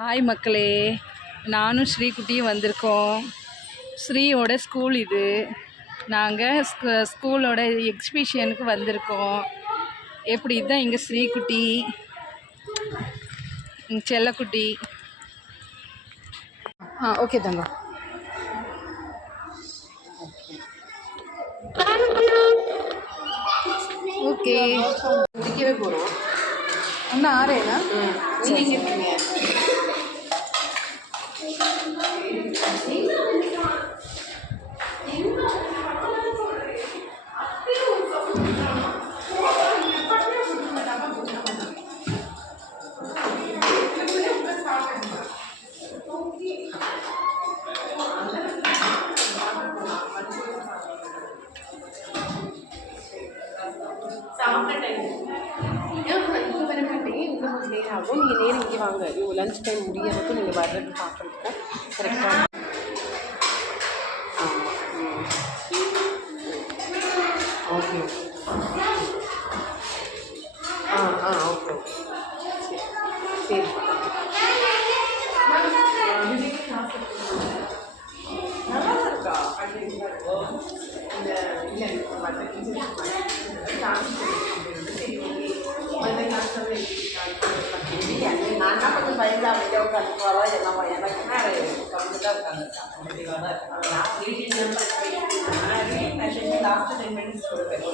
Hi மக்களே, நானும் ஸ்ரீகுட்டியும் வந்திருக்கோம். ஸ்ரீயோட ஸ்கூல் இது. நாங்கள் ஸ்கூலோட எக்ஸிபிஷனுக்கு வந்திருக்கோம். எப்படி தான் எங்கள் ஸ்ரீகுட்டி, எங்கள் செல்லக்குட்டி. ஓகே தங்க. ஓகே, முடிக்கவே போகிறோம். ஒன்றும் ஆறேண்ணா நீங்கள் இருப்பீங்க. சாப்பிட்ற டைம் இங்கே வர மாட்டேங்க, இன்னும் கொஞ்சம் நேரம் ஆகும். நீங்கள் நேரம் இங்கே வாங்க, இவங்க லஞ்ச் டைம் முடியறதுக்கும் நீங்கள் வர்றது பார்க்குறதுக்கும் கரெக்டாக. ஓகே ஓகே சரி நல்லா இருக்கா இந்த இல்லை நான் தான் கொஞ்சம் பயந்து அமைதியாக உட்காந்துக்குவாரோ என்னவோ, எனக்கு கலந்து தான் உட்காந்துருக்காங்க. நான் 18 லாஸ்ட் 10 மினிட்ஸ் கொடுப்பேன்.